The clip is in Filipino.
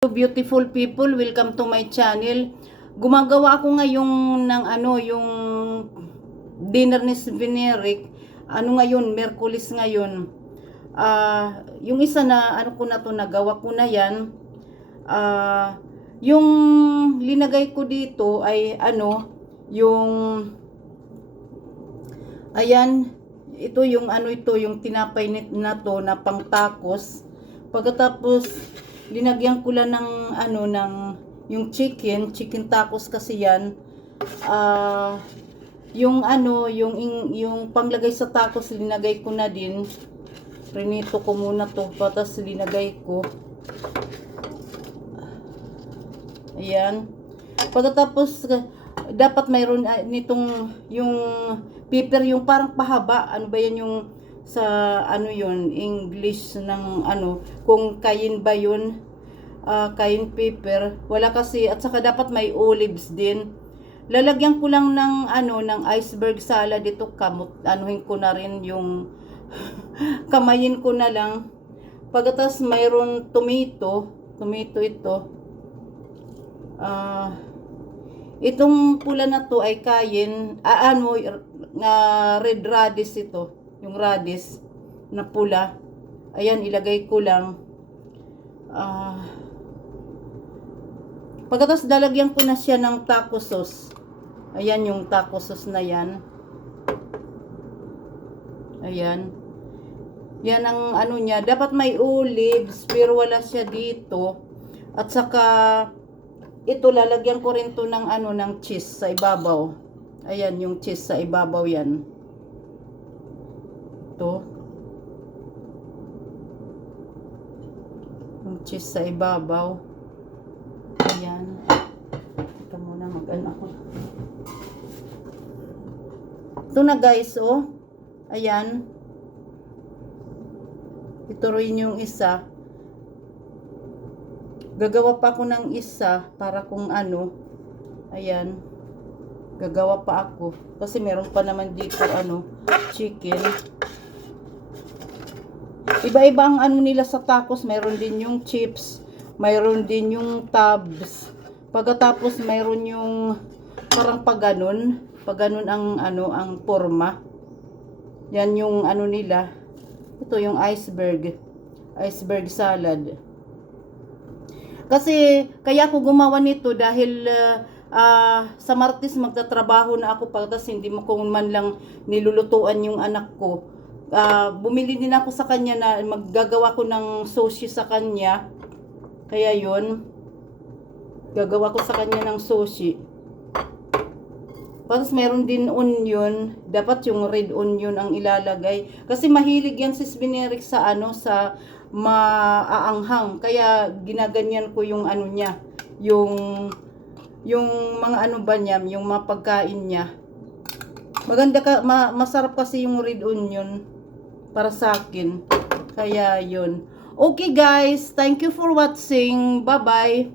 Beautiful people, welcome to my channel. Gumagawa ako ngayon ng yung dinner ni Veneric. Ngayon, Merkulis ngayon. Yung isa na ko na to, nagawa ko na yan. Yung linagay ko dito ay yung ayan, ito yung yung tinapay na to na pang tacos. Pagkatapos linagyan ko lang ng yung chicken tacos kasi yan. Yung panglagay sa tacos linagay ko na din. Prinito ko muna to, patas linagay ko. Ayan. Pagkatapos dapat mayroon nitong yung pepper, yung parang pahaba. Ano ba yan yung sa yun, English ng kung kayin ba yun, kayin pepper, wala kasi. At saka dapat may olives din. Lalagyan ko lang ng ng iceberg salad ito, anuhin ko na rin yung kamayin ko na lang. Pagkatas mayroon tomato ito. Itong pula na to ay kayin, red radish ito. Yung radish na pula. Ayan, ilagay ko lang. Pagkatapos dalagyan ko na siya ng taco sauce. Ayan yung taco sauce na yan. Ayan. Yan ang niya. Dapat may olives, pero wala siya dito. At saka ito lalagyan ko rin to ng ng cheese sa ibabaw. Ayan yung cheese sa ibabaw yan. Yung cheese sa ibabaw. Ayan. Ito muna ako. Ito na guys, ayan. Ito rin yung isa. Gagawa pa ako ng isa para kung ayan. Gagawa pa ako kasi meron pa naman dito chicken. Iba-iba ang nila sa tacos. Mayroon din yung chips, mayroon din yung tabs. Pagkatapos mayroon yung parang paganon ang ang forma. Yan yung nila. Ito yung iceberg salad. Kasi kaya ako gumawa nito dahil sa Martes magtatrabaho na ako, pagkas hindi mo kung man lang nilulutuan yung anak ko. Bumili din ako sa kanya na maggagawa ko ng sushi sa kanya. Kaya yun, gagawa ko sa kanya ng sushi. Tapos meron din onion. Dapat yung red onion ang ilalagay. Kasi mahilig yan si Veneric sa sa maaanghang. Kaya ginaganyan ko yung niya. Yung mga ba niya, yung mapagkain niya. Maganda masarap kasi yung red onion para sa akin. Kaya yun. Okay guys, thank you for watching. Bye bye.